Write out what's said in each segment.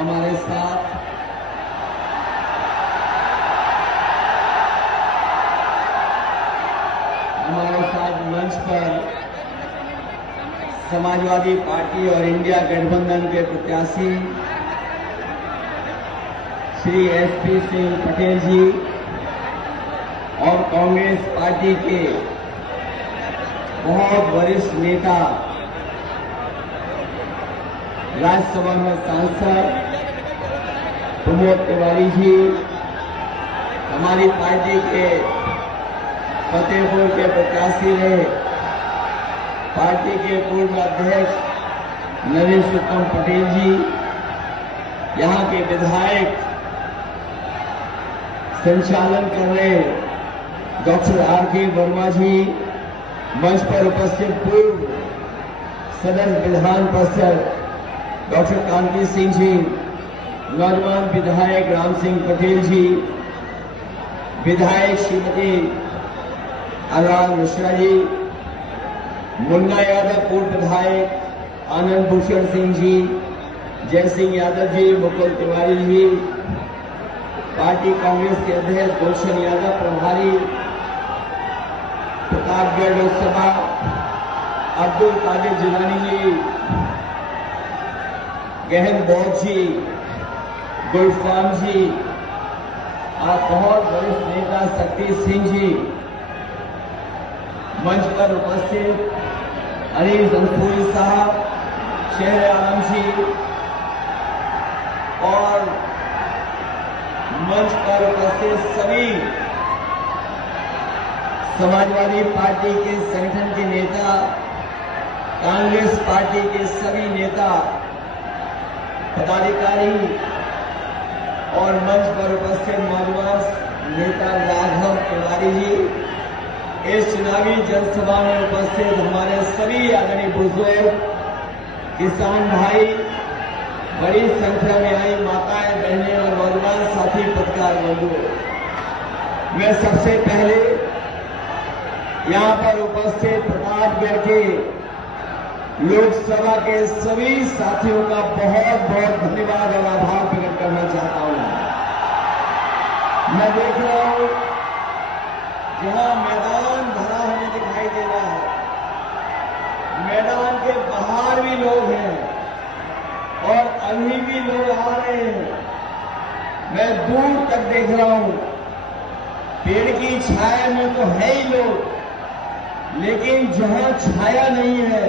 हमारे साथ मंच पर समाजवादी पार्टी और इंडिया गठबंधन के प्रत्याशी श्री एसपी सिंह पटेल जी और कांग्रेस पार्टी के बहुत वरिष्ठ नेता राज्यसभा में सांसद प्रमोद तिवारी जी, हमारी पार्टी के फतेहपुर के प्रत्याशी रहे पार्टी के पूर्व अध्यक्ष नरेश उत्तम पटेल जी, यहां के विधायक संचालन कर रहे डॉक्टर आर.के. वर्मा जी, मंच पर उपस्थित पूर्व सदस्य विधान परिषद डॉक्टर कांति सिंह जी, नौजवान विधायक राम सिंह पटेल जी, विधायक श्रीमती अनुराग मिश्रा जी, मुन्ना यादव पूर्व विधायक आनंद भूषण सिंह जी, जय सिंह यादव जी, मुकुल तिवारी जी, पार्टी कांग्रेस के अध्यक्ष गुलशन यादव प्रभारी प्रतापगढ़ लोकसभा अब्दुल कादिर जिलानी जी, गहन बौद्ध जी, गुलफाम जी और बहुत वरिष्ठ नेता शक्ति सिंह जी, मंच पर उपस्थित अनिल गंगोई साहब, शेर आलम जी और मंच पर उपस्थित सभी समाजवादी पार्टी के संगठन के नेता, कांग्रेस पार्टी के सभी नेता पदाधिकारी और मंच पर उपस्थित नौजवान नेता राघव तिवारी जी, इस चुनावी जनसभा में उपस्थित हमारे सभी आदरणीय बुजुर्ग, किसान भाई, बड़ी संख्या में आई माताएं, बहनें और नौजवान साथी पत्रकार बंधु, मैं सबसे पहले यहां पर उपस्थित प्रतापगढ़ के लोकसभा के सभी साथियों का बहुत बहुत धन्यवाद और आभार प्रकट करना चाहता हूं। मैं देख रहा हूं जहां मैदान भरा हमें दिखाई दे रहा है, मैदान के बाहर भी लोग हैं और अभी भी लोग आ रहे हैं। मैं दूर तक देख रहा हूं, पेड़ की छाया में तो है ही लोग, लेकिन जहां छाया नहीं है,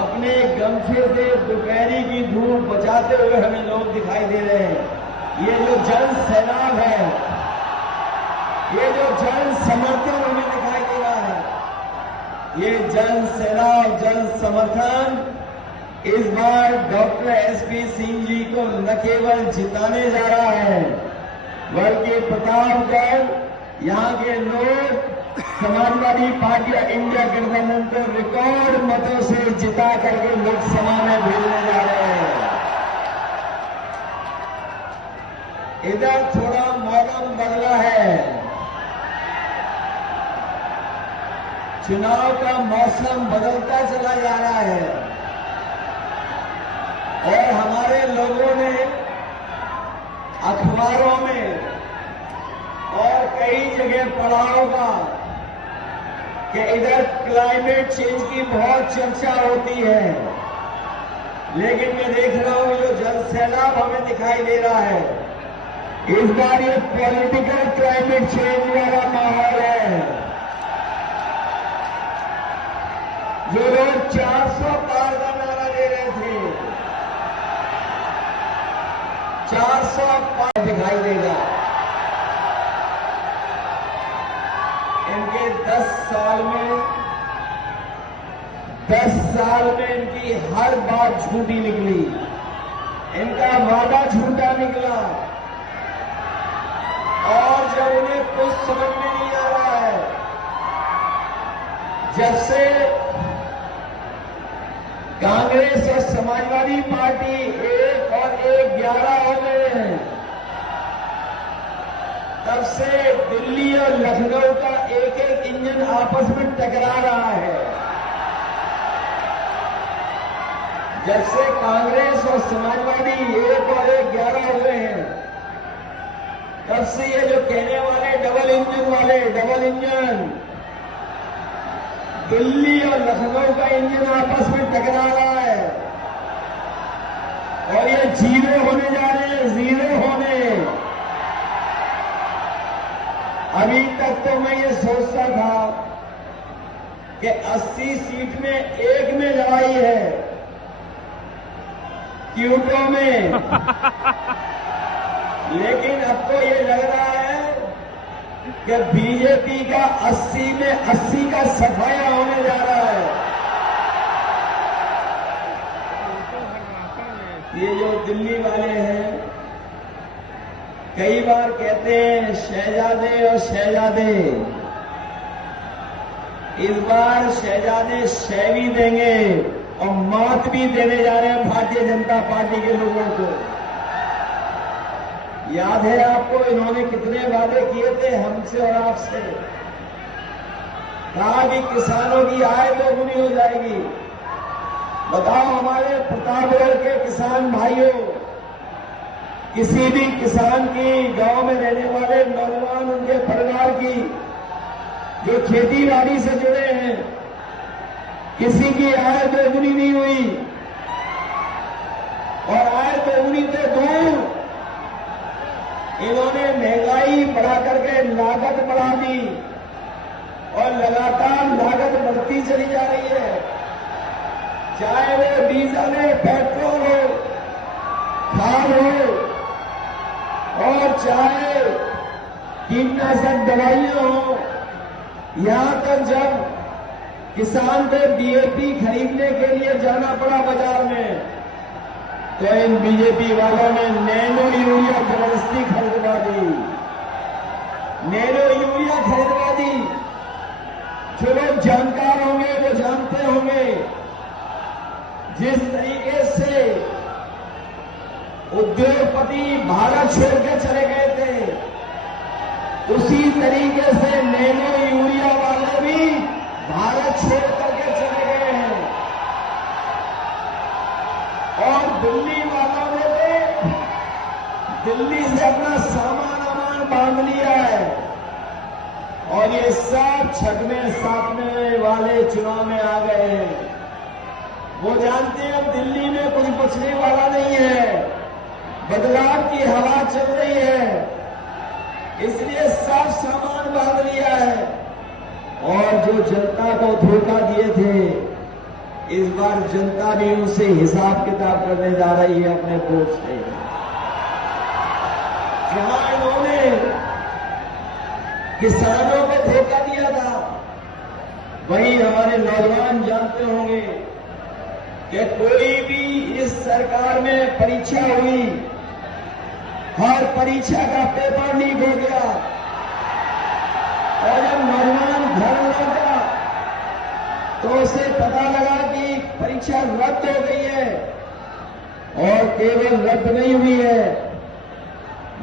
अपने गमछे से दोपहरी की धूप बचाते हुए हमें लोग दिखाई दे रहे हैं। ये जो जन सैलाब है, ये जो जन समर्थन हमें दिखाई दे रहा है, ये जन सैलाब, जन समर्थन इस बार डॉक्टर एसपी सिंह जी को न केवल जिताने जा रहा है, बल्कि प्रतापगढ़ यहां के लोग समाजवादी पार्टी इंडिया गठबंधन को रिकॉर्ड मतों से जिता करके लोकसभा में भेजने जा रहे हैं। इधर थोड़ा मौसम बदला है, चुनाव का मौसम बदलता चला जा रहा है और हमारे लोगों ने अखबारों में और कई जगह पढ़ा होगा कि इधर क्लाइमेट चेंज की बहुत चर्चा होती है, लेकिन मैं देख रहा हूं जो जल सैलाब हमें दिखाई दे रहा है, इस बार ये पॉलिटिकल क्लाइमेट चेंज वाला माहौल है। जो लोग 400 पार का नारा दे रहे थे, 400 पार दिखाई देगा। इनके 10 साल में इनकी हर बात झूठी निकली, इनका वादा झूठा निकला और जब उन्हें कुछ समझ में नहीं आ रहा है, जब से कांग्रेस और समाजवादी पार्टी 1 और 1 11 हो गए हैं, तब से दिल्ली और लखनऊ का एक इंजन आपस में टकरा रहा है। जब से कांग्रेस और समाजवादी 1 और 1 11 हुए हैं, तब से ये जो कहने वाले डबल इंजन दिल्ली और लखनऊ का इंजन आपस में टकरा रहा है और ये जीरो होने जा रहे हैं, जीरो होने। अभी तक तो मैं ये सोचता था कि 80 सीट में 1 में लड़ाई है, क्यूटों में। लेकिन अब तो ये लग रहा है कि बीजेपी का 80 में 80 का सफाया होने जा रहा है। ये जो दिल्ली वाले हैं, कई बार कहते हैं शहजादे और शहजादे, इस बार शहजादे शह भी देंगे और मात भी देने जा रहे हैं भारतीय जनता पार्टी के लोगों को। याद है आपको इन्होंने कितने वादे किए थे हमसे और आपसे? कहा कि किसानों की आय दोगुनी हो जाएगी। बताओ हमारे प्रतापगढ़ के किसान भाइयों, किसी भी किसान की, गांव में रहने वाले नौजवान, उनके परिवार की जो खेती बाड़ी से जुड़े हैं, किसी की आय दोगुनी नहीं हुई। और आय दोगुनी तो दूर, इन्होंने महंगाई बढ़ा करके लागत बढ़ा दी और लगातार लागत बढ़ती चली जा रही है। चाहे वो डीजल हो, पेट्रोल हो, खाद हो और चाहे कीटनाशक दवाइयां हो। यहां तक जब किसान को डीएपी खरीदने के लिए जाना पड़ा बाजार में, तो इन बीजेपी वालों ने नैनो यूरिया जबरदस्ती खरीदवा दी, नैनो यूरिया खरीदवा दी। जो लोग जानकार होंगे वो जानते होंगे, जिस तरीके से उद्योगपति भारत छोड़ के चले गए थे, उसी तरीके से नैनो यूरिया वाले भी भारत छोड़ करके चले गए हैं। और दिल्ली वालों ने तो दिल्ली से अपना सामान बांध लिया है और ये सब 6वें 7वें वाले चुनाव में आ गए हैं। वो जानते हैं अब दिल्ली में कुछ बचने वाला नहीं है, बदलाव की हवा चल रही है, इसलिए सब सामान बांध लिया है। और जो जनता को धोखा दिए थे, इस बार जनता भी उनसे हिसाब किताब करने जा रही है अपने वोट से। जहां इन्होंने किसानों को धोखा दिया था, वहीं हमारे नौजवान जानते होंगे कि कोई भी इस सरकार में परीक्षा हुई, हर परीक्षा का पेपर लीक हो गया और जब नौजवान घर लौटा तो उसे पता लगा कि परीक्षा रद्द हो गई है। और केवल रद्द नहीं हुई है,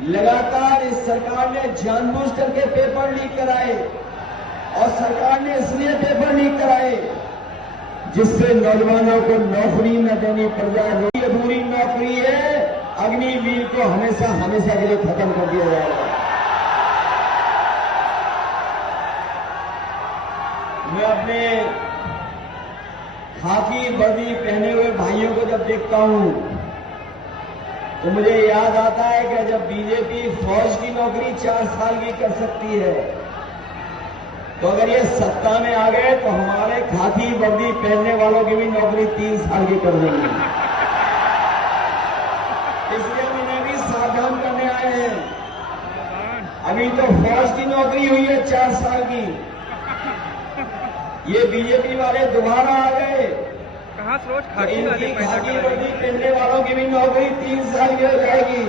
लगातार इस सरकार ने जानबूझ करके पेपर लीक कराए और सरकार ने इसलिए पेपर लीक कराए जिससे नौजवानों को नौकरी न देनी पड़ जाए। अधूरी नौकरी है, अग्निवीर को हमेशा हमेशा के लिए खत्म कर दिया जाएगा। मैं अपने खाकी वर्दी पहने हुए भाइयों को जब देखता हूं तो मुझे याद आता है कि जब बीजेपी फौज की नौकरी 4 साल की कर सकती है, तो अगर ये सत्ता में आ गए तो हमारे खाकी वर्दी पहनने वालों की भी नौकरी 3 साल की कर देंगे। इसलिए मैंने भी सावधान करने आए हैं। अभी तो फौज की नौकरी हुई है 4 साल की, ये बीजेपी वाले दोबारा आ गए, कहां से रोज तो इनकी खाकी वर्दी पहनने वालों की भी नौकरी 3 साल की हो जाएगी।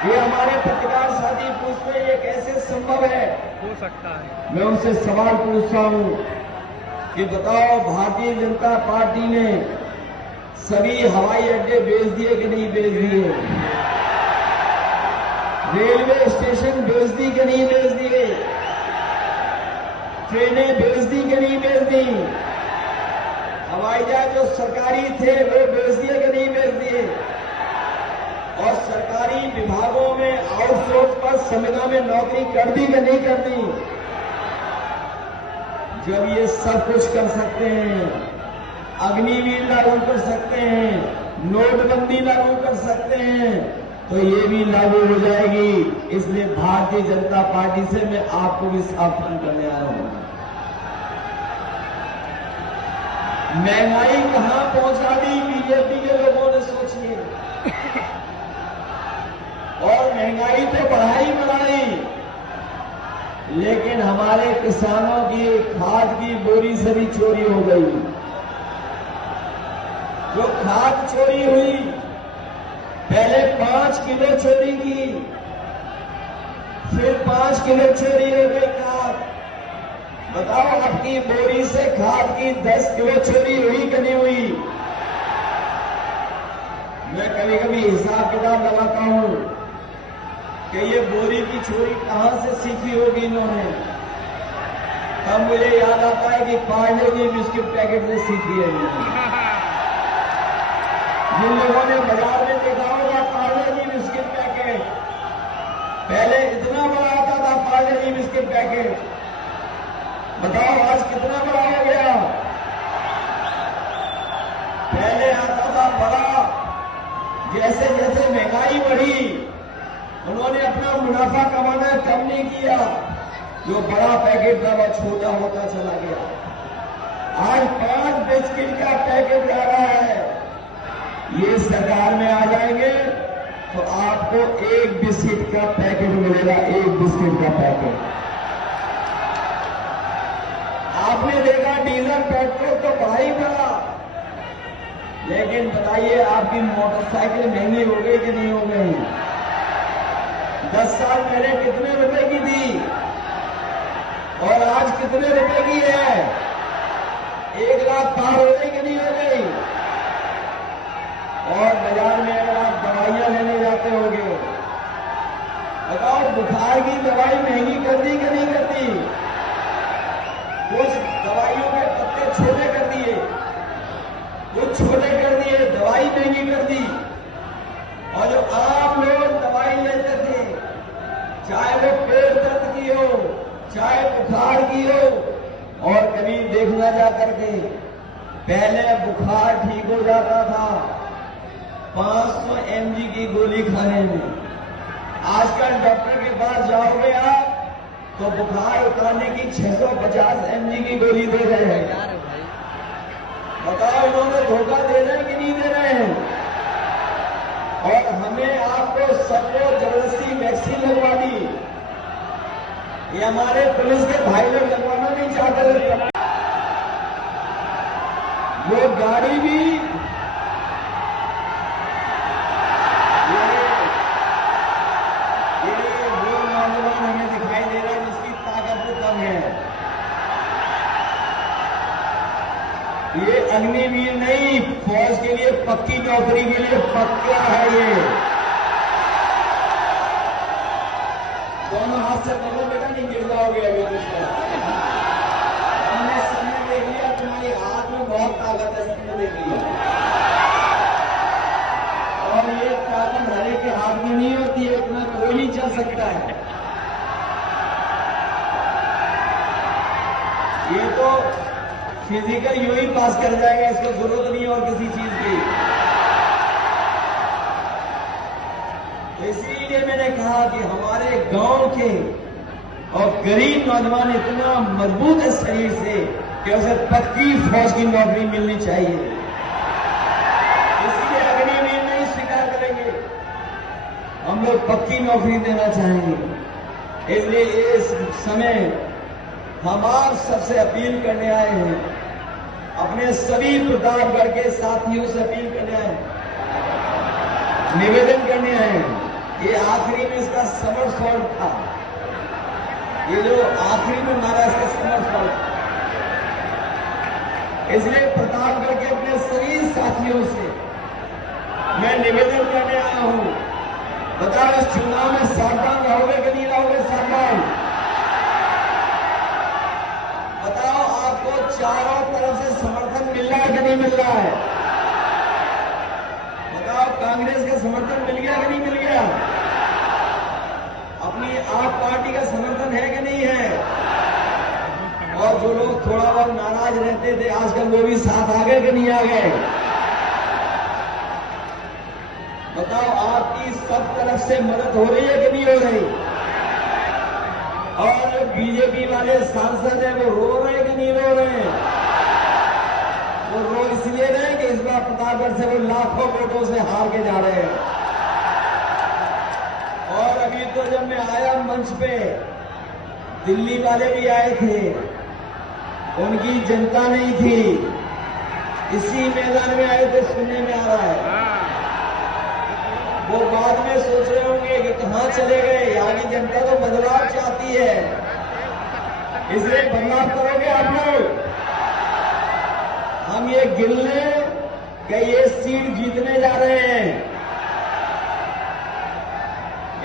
ये हमारे पत्रकार साथी पूछते हैं ये कैसे संभव है, हो सकता है। मैं उनसे सवाल पूछता हूं कि बताओ भारतीय जनता पार्टी ने सभी हवाई अड्डे बेच दिए कि नहीं बेच दिए? रेलवे स्टेशन बेच दी कि नहीं बेच दिए? ट्रेनें बेच दी कि नहीं बेच दी? हवाई जहाज जो सरकारी थे वो बेच दिए कि नहीं बेच दिए, और सरकारी विभागों में आउटसोर्स पर संविदा में नौकरी कर दी कि नहीं कर दी। जब ये सब कुछ कर सकते हैं, अग्निवीर लागू कर सकते हैं, नोटबंदी लागू कर सकते हैं, तो ये भी लागू हो जाएगी। इसलिए भारतीय जनता पार्टी से मैं आपको भी सावधान करने आया हूं। महंगाई कहां पहुंचा दी बीजेपी के लोगों ने, सोचिए। और महंगाई तो बढ़ाई बढ़ाई, लेकिन हमारे किसानों की खाद की बोरी से भी चोरी हो गई। जो खाद चोरी हुई, पहले 5 किलो चोरी की, फिर 5 किलो चोरी हो गई खाद। बताओ, आपकी बोरी से खाद की 10 किलो चोरी हुई कि नहीं हुई? मैं कभी कभी हिसाब किताब लगाता हूं कि ये बोरी की चोरी कहां से सीखी होगी इन्होंने। तब मुझे याद आता है कि पार्ले की बिस्किट पैकेट से सीखी है इन्होंने। जिन लोगों ने बाजार में देखा होगा पार्ले जी बिस्किट पैकेट, पहले इतना बड़ा आता था पार्ले जी बिस्किट पैकेट, बताओ आज कितना बड़ा हो गया। पहले आता था बड़ा, जैसे जैसे महंगाई बढ़ी उन्होंने अपना मुनाफा कमाना कम नहीं किया, जो बड़ा पैकेट था वह छोटा होता चला गया। आज 5 बिस्किट का पैकेट जा रहा है। ये सरकार में आ जाएंगे तो आपको 1 बिस्किट का पैकेट मिलेगा, 1 बिस्किट का पैकेट। आपने देखा डीजल पेट्रोल तो बढ़ा ही बढ़ा, लेकिन बताइए आपकी मोटरसाइकिल महंगी हो गई कि नहीं हो गई? 10 साल पहले कितने रुपए की थी और आज कितने रुपए की है? 1 लाख पार हो गई कि नहीं हो गई? और बाजार में अगर आप दवाइयां लेने जाते होंगे, बताओ बुखार की दवाई महंगी कर दी कि नहीं कर दी? कुछ दवाइयों के पत्ते छोटे कर दिए, कुछ छोटे कर दिए, दवाई महंगी कर दी। और जो आम लोग दवाई लेते थे, चाहे वो पेट दर्द की हो, चाहे बुखार की हो, और कभी देखना जा करके पहले बुखार ठीक हो जाता था 500 mg की गोली खाने में। आजकल डॉक्टर के पास जाओगे आप तो बुखार उतारने की 650 mg की गोली दे रहे हैं। बताओ इन्होंने धोखा दे रहे हैं कि नहीं दे रहे हैं? और हमें आपको सबको जबरदस्ती वैक्सीन लगवा दी। ये हमारे पुलिस के भाई लोग लगवाना नहीं चाहते थे। वो गाड़ी भी वो नौजवान हमें दिखाई दे रहा है जिसकी ताकत तो कम है। ये अग्निवीर नहीं, फौज के लिए पक्की नौकरी के लिए पक्का है ये। दोनों हाथ से पकड़ो बेटा, नहीं गिर जाओगे अभी। हमने समय देख लिया, तुम्हारे हाथ में बहुत ताकत है, तुमने देख लिया। और ये ताकत हरे के हाथ में नहीं होती है, इतना कोई नहीं चल सकता है। ये तो फिजिकल यूं ही पास कर जाएगा, इसको जरूरत नहीं है और किसी चीज की। इसीलिए मैंने कहा कि हमारे गांव के और गरीब नौजवान इतना मजबूत है शरीर से कि उसे पक्की फौज की नौकरी मिलनी चाहिए। इसलिए अग्निवीर नहीं स्वीकार करेंगे, हम लोग पक्की नौकरी देना चाहेंगे। इसलिए इस समय हम आप सबसे अपील करने आए हैं, अपने सभी प्रतापगढ़ के साथियों से अपील करने आए हैं, निवेदन करने आए हैं। ये आखिरी में इसका समर सॉल्ट था, ये जो आखिरी में हमारा इसका समर सॉल्ट था। इसलिए प्रतापगढ़ के अपने सभी साथियों से मैं निवेदन करने आया हूं, बताओ इस चुनाव में सावधान रहोगे कि नहीं रहोगे? सावधान बताओ, आपको चारों तरफ से समर्थन मिल रहा है कि नहीं मिल रहा है। बताओ कांग्रेस का समर्थन मिल गया कि नहीं मिल गया? अपनी आप पार्टी का समर्थन है कि नहीं है? और जो लोग थोड़ा बहुत नाराज रहते थे आजकल वो भी साथ आ गए कि नहीं आ गए? बताओ आपकी सब तरफ से मदद हो रही है कि नहीं हो रही? और बीजेपी वाले सांसद हैं वो रो रहे हैं कि नहीं रो रहे हैं? वो रो इसलिए रहे कि इस बार प्रतापगढ़ से वो लाखों वोटों से हार के जा रहे हैं। और अभी तो जब मैं आया मंच पे दिल्ली वाले भी आए थे, उनकी जनता नहीं थी, इसी मैदान में आए थे, सुनने में आ रहा है। वो बाद में सोच रहे होंगे कि कहां चले गए, यहाँ की जनता तो बदलाव चाहती है, इसलिए बदलाव करोगे आप लोग। हम ये गिन लें कि ये सीट जीतने जा रहे हैं।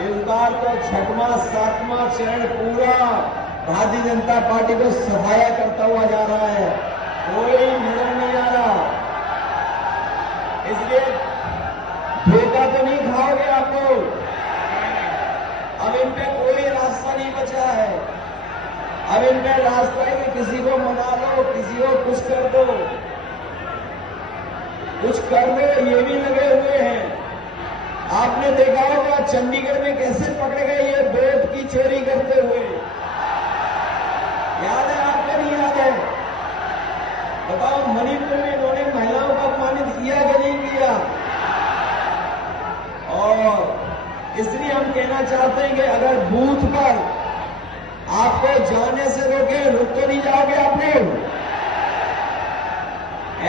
इस बार तो छठवां सातवां चरण पूरा भारतीय जनता पार्टी को सफाया करता हुआ जा रहा है, कोई नजर नहीं आ रहा। इसलिए धोखा तो नहीं खाओगे आप लोग। अब इन पे कोई रास्ता नहीं बचा है। अब इन पे रास्ता है कि किसी को मना लो, किसी को कुछ कर दो, कुछ कर दो, ये भी लगे हुए हैं। आपने देखा होगा चंडीगढ़ में कैसे पकड़े गए ये वोट की चोरी करते हुए, याद है आपको नहीं याद है? बताओ मणिपुर में इन्होंने महिलाओं को अपमानित किया कि नहीं किया? और इसलिए हम कहना चाहते हैं कि अगर बूथ पर आपको जाने से रोके, रुक तो नहीं जाओगे आप लोग?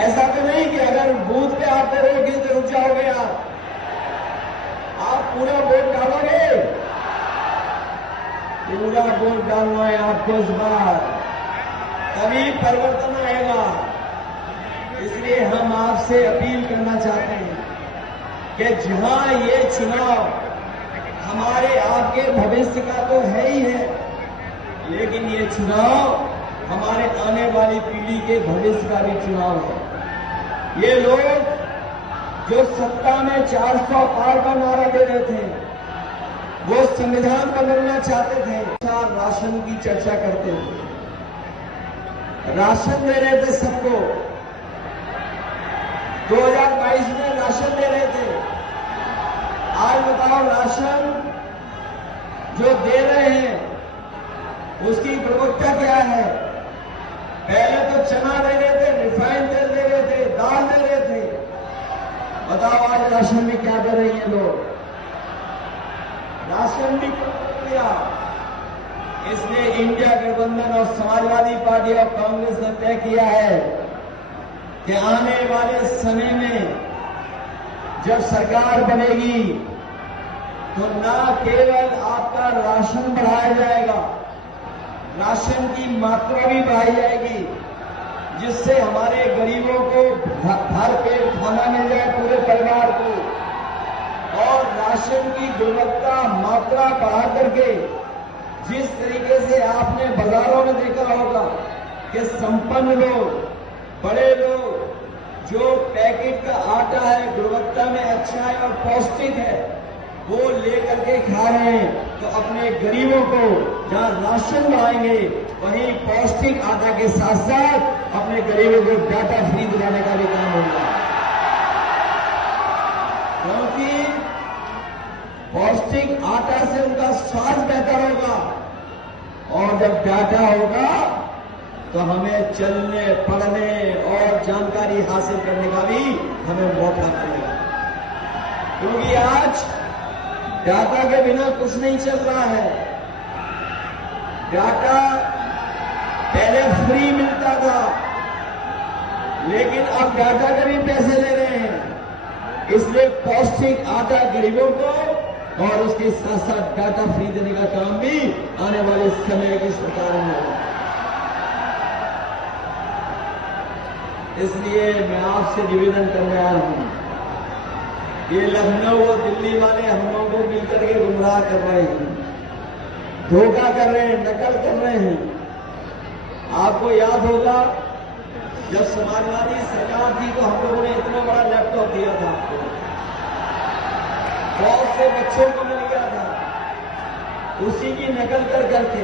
ऐसा तो नहीं कि अगर बूथ पे आपको रोके तो रुक जाओगे आप पूरा वोट डालोगे? पूरा वोट डालना है आपको इस बार, तभी परिवर्तन आएगा। इसलिए हम आपसे अपील करना चाहते हैं कि जहां ये चुनाव हमारे आपके भविष्य का तो है ही है, लेकिन ये चुनाव हमारे आने वाली पीढ़ी के भविष्य का भी चुनाव है। ये लोग जो सत्ता में 400 पार का नारा दे रहे थे, वो संविधान बदलना चाहते थे, राशन की चर्चा करते थे, राशन दे रहे थे सबको, 2022 में राशन दे रहे थे। आज बताओ राशन जो दे रहे हैं उसकी गुणवत्ता क्या है? पहले तो चना दे रहे थे, रिफाइंड तेल दे रहे थे, दाल दे रहे थे, बताओ आज राशन में क्या दे रहे हैं लोग? राशन भी कम कर दिया। इसलिए इंडिया गठबंधन और समाजवादी पार्टी और कांग्रेस ने तय किया है कि आने वाले समय में जब सरकार बनेगी तो न केवल आपका राशन बढ़ाया जाएगा, राशन की मात्रा भी बढ़ाई जाएगी, जिससे हमारे गरीबों को भर पेट खाना मिल जाए पूरे परिवार को, और राशन की गुणवत्ता मात्रा बढ़ा करके जिस तरीके से आपने बाजारों में देखा होगा कि संपन्न लोग, बड़े लोग जो पैकेट का आटा है गुणवत्ता में अच्छा है और पौष्टिक है वो लेकर के खा रहे हैं, तो अपने गरीबों को जहां राशन बढ़ाएंगे वहीं पौष्टिक आटा के साथ साथ अपने गरीबों को डाटा फ्री दिलाने का भी काम होगा। क्योंकि पौष्टिक आटा से उनका स्वास्थ्य बेहतर होगा, और जब डाटा होगा तो हमें चलने, पढ़ने और जानकारी हासिल करने का भी हमें मौका मिलेगा। क्योंकि आज डाटा के बिना कुछ नहीं चल रहा है। डाटा पहले फ्री मिलता था, लेकिन अब डाटा के भी पैसे ले रहे हैं। इसलिए पौष्टिक आटा गरीबों को और उसके साथ साथ डाटा फ्री देने का काम भी आने वाले समय की सरकार में होगा। इसलिए मैं आपसे निवेदन कर रहा हूं, ये लखनऊ और दिल्ली वाले हम लोगों को मिलकर के गुमराह कर रहे हैं, धोखा कर रहे हैं, नकल कर रहे हैं। आपको याद होगा जब समाजवादी सरकार थी तो हम लोगों ने इतना बड़ा लैपटॉप दिया था आपको, बहुत से बच्चों को मिल गया था, उसी की नकल कर करके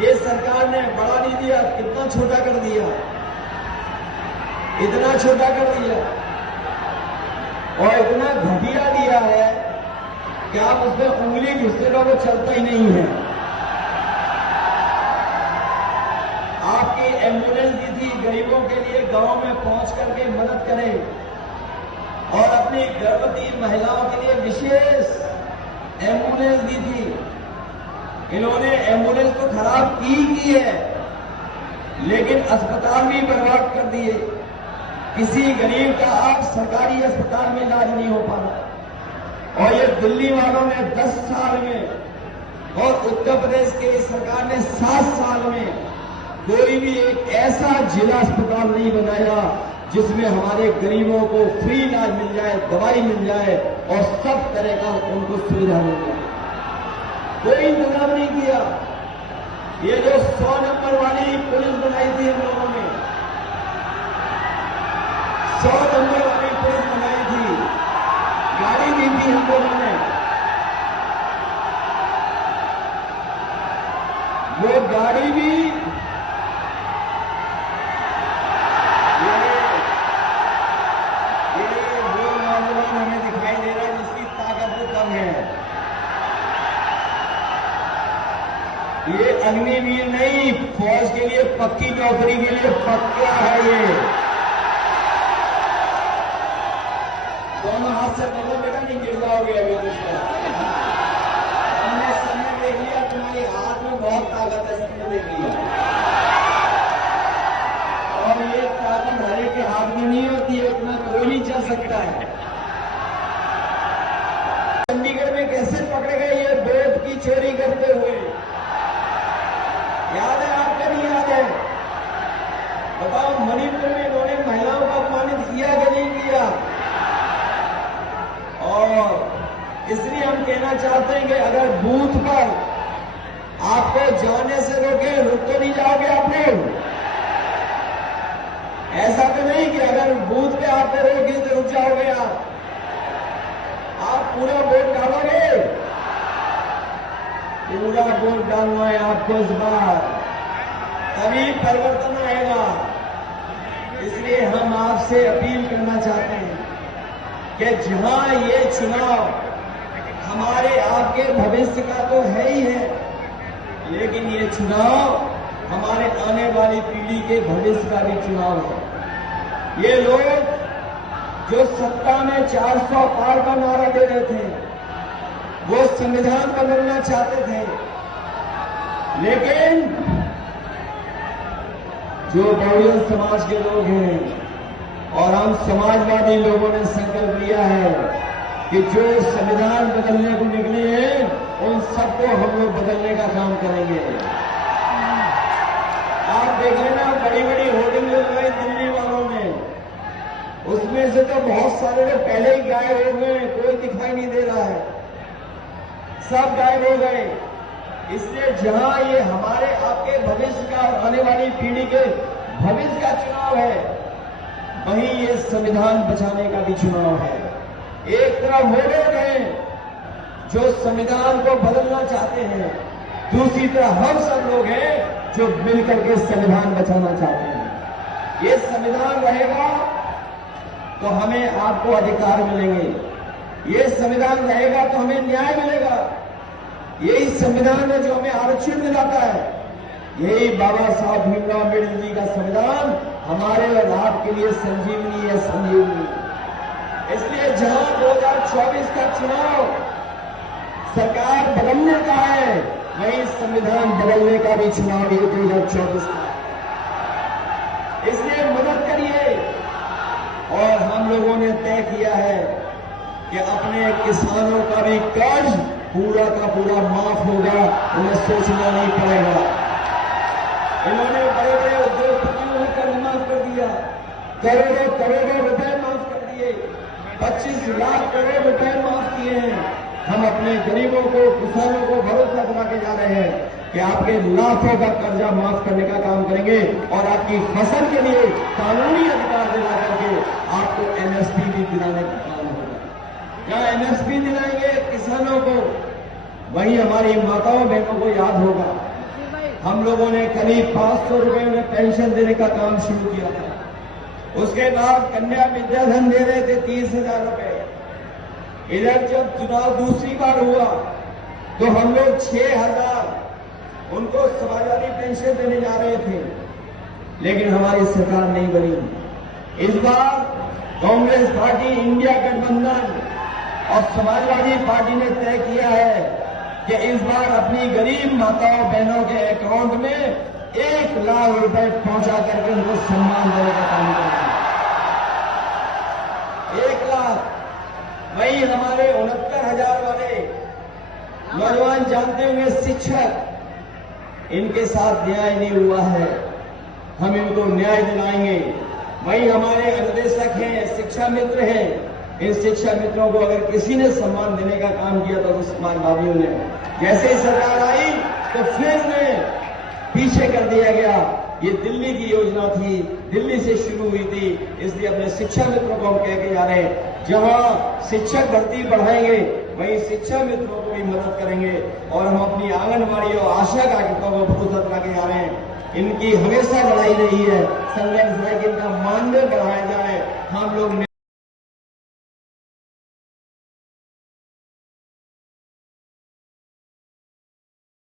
ये सरकार ने बड़ा नहीं दिया, कितना छोटा कर दिया, इतना छोटा कर दिया और इतना घटिया दिया है कि आप उसमें उंगली घुसने का वो चलता ही नहीं है। आपकी एम्बुलेंस दी थी गरीबों के लिए, गांव में पहुंच करके मदद करें, और अपनी गर्भवती महिलाओं के लिए विशेष एम्बुलेंस दी थी। इन्होंने एम्बुलेंस तो खराब की है, लेकिन अस्पताल भी बर्बाद कर दिए। किसी गरीब का आप सरकारी अस्पताल में इलाज नहीं हो पा रहा। और ये दिल्ली वालों ने 10 साल में और उत्तर प्रदेश की सरकार ने 7 साल में कोई भी एक ऐसा जिला अस्पताल नहीं बनाया जिसमें हमारे गरीबों को फ्री इलाज मिल जाए, दवाई मिल जाए और सब तरह का उनको सुविधा मिल जाए। कोई इंतजाम नहीं किया। ये जो 100 नंबर वाली पुलिस बनाई थी हम लोगों ने, 100 नंबर वाली पुलिस बनाई थी, गाड़ी दी थी हम लोगों ने, वो गाड़ी भी हमें दिखाई दे रहा है जिसकी ताकत तो कम है। ये अग्निवीर नहीं, फौज के लिए पक्की नौकरी के लिए पक्का है ये। दोनों हाथ से पकड़ो बेटा, नहीं गिर जाओगे अभी। हमने समय देख लिया, तुम्हारे हाथ में बहुत ताकत है, सबने देख लिया। और ये ताकत हरे के हाथ में नहीं होती है, इतना कोई नहीं चल सकता है। चंडीगढ़ में कैसे पकड़े गए ये वोट की चोरी करते हुए, याद है आपको? नहीं याद है? बताओ, मणिपुर में इन्होंने महिलाओं को अपमानित किया कि नहीं किया? और इसलिए हम कहना चाहते हैं कि अगर बूथ पर आपको जाने से रोके, रुक तो नहीं जाओगे आप लोग? ऐसा तो नहीं कि अगर बूथ पे आपको रोके तो रुक जाओगे आप पूरा वोट डालोगे? पूरा वोट डालना है आपको इस बार, तभी परिवर्तन आएगा। इसलिए हम आपसे अपील करना चाहते हैं कि जहां ये चुनाव हमारे आपके भविष्य का तो है ही है, लेकिन ये चुनाव हमारे आने वाली पीढ़ी के भविष्य का भी चुनाव है। ये लोग जो सत्ता में 400 पार का नारा दे रहे थे, वो संविधान बदलना चाहते थे, लेकिन जो बहुजन समाज के लोग हैं और हम समाजवादी लोगों ने संकल्प लिया है कि जो संविधान बदलने को निकले हैं, उन सबको हम लोग बदलने का काम करेंगे। आप देख लेना, बड़ी बड़ी होर्डिंग लगाई दिल्ली वालों ने, उसमें से तो बहुत सारे लोग पहले ही गायब हो गए, कोई दिखाई नहीं दे रहा है, सब गायब हो गए। इसलिए जहां ये हमारे आपके भविष्य का और आने वाली पीढ़ी के भविष्य का चुनाव है, वहीं ये संविधान बचाने का भी चुनाव है। एक तरफ वो लोग हैं जो संविधान को बदलना चाहते हैं, दूसरी तरफ हम सब लोग हैं जो मिलकर के संविधान बचाना चाहते हैं। ये संविधान रहेगा तो हमें आपको अधिकार मिलेंगे, ये संविधान रहेगा तो हमें न्याय मिलेगा। यही संविधान है जो हमें आरक्षण दिलाता है। यही बाबा साहब भीमराव अम्बेडकर जी का संविधान हमारे और आपके लिए संजीवनी है, संजीवनी। इसलिए जहां 2024 का चुनाव सरकार बदलने का है, वहीं संविधान बदलने का भी चुनाव ये 2024 का है। इसलिए मदद करिए। और हम लोगों ने तय किया है कि अपने किसानों का भी कर्ज पूरा का पूरा माफ होगा, उन्हें सोचना नहीं पड़ेगा। इन्होंने बड़े बड़े उद्योगपतियों ने कर्ज माफ कर दिया, करोड़ों करोड़ों रुपए माफ कर दिए, 25 लाख करोड़ रुपए माफ किए हैं। हम अपने गरीबों को, किसानों को भरोसा दिला के जा रहे हैं कि आपके लाखों का कर्जा माफ करने का काम करेंगे और आपकी फसल के लिए कानूनी अधिकार दिला करके आपको एमएसपी भी दिलाने का काम होगा। जहां एमएसपी दिलाएंगे किसानों को, वहीं हमारी माताओं बहनों को याद होगा हम लोगों ने करीब 500 रुपए में पेंशन देने का काम शुरू किया था। उसके बाद कन्या विद्याधन दे रहे थे 30,000 रुपए। इधर जब चुनाव दूसरी बार हुआ तो हम लोग 6,000 उनको समाजवादी पेंशन देने जा रहे थे, लेकिन हमारी सरकार नहीं बनी। इस बार कांग्रेस पार्टी, इंडिया गठबंधन और समाजवादी पार्टी ने तय किया है कि इस बार अपनी गरीब माताओं बहनों के अकाउंट में 1 लाख रुपए पहुंचा करके उनको सम्मान देने का काम करेंगे। 1 लाख। वही हमारे 69,000 वाले नौजवान जानते होंगे शिक्षक, इनके साथ न्याय नहीं हुआ है, हम इनको न्याय दिलाएंगे। वही हमारे अनुदेशक हैं, शिक्षा मित्र हैं, इन शिक्षा मित्रों को अगर किसी ने सम्मान देने का काम किया तो समाजवादियों ने, जैसे ही सरकार आई तो फिर उन्हें पीछे कर दिया गया। ये दिल्ली की योजना थी, दिल्ली से शुरू हुई थी, इसलिए अपने शिक्षा मित्रों को हम कह के जा रहे हैं जहां शिक्षक भर्ती बढ़ाएंगे वहीं शिक्षा मित्रों को भी मदद करेंगे। और हम अपनी आंगनबाड़ी और आशा कार्यकर्ताओं को भरोसा दिला के जा रहे हैं, इनकी हमेशा लड़ाई रही है, संघर्ष है कि इनका मानदेय बढ़ाया जाए। हम लोग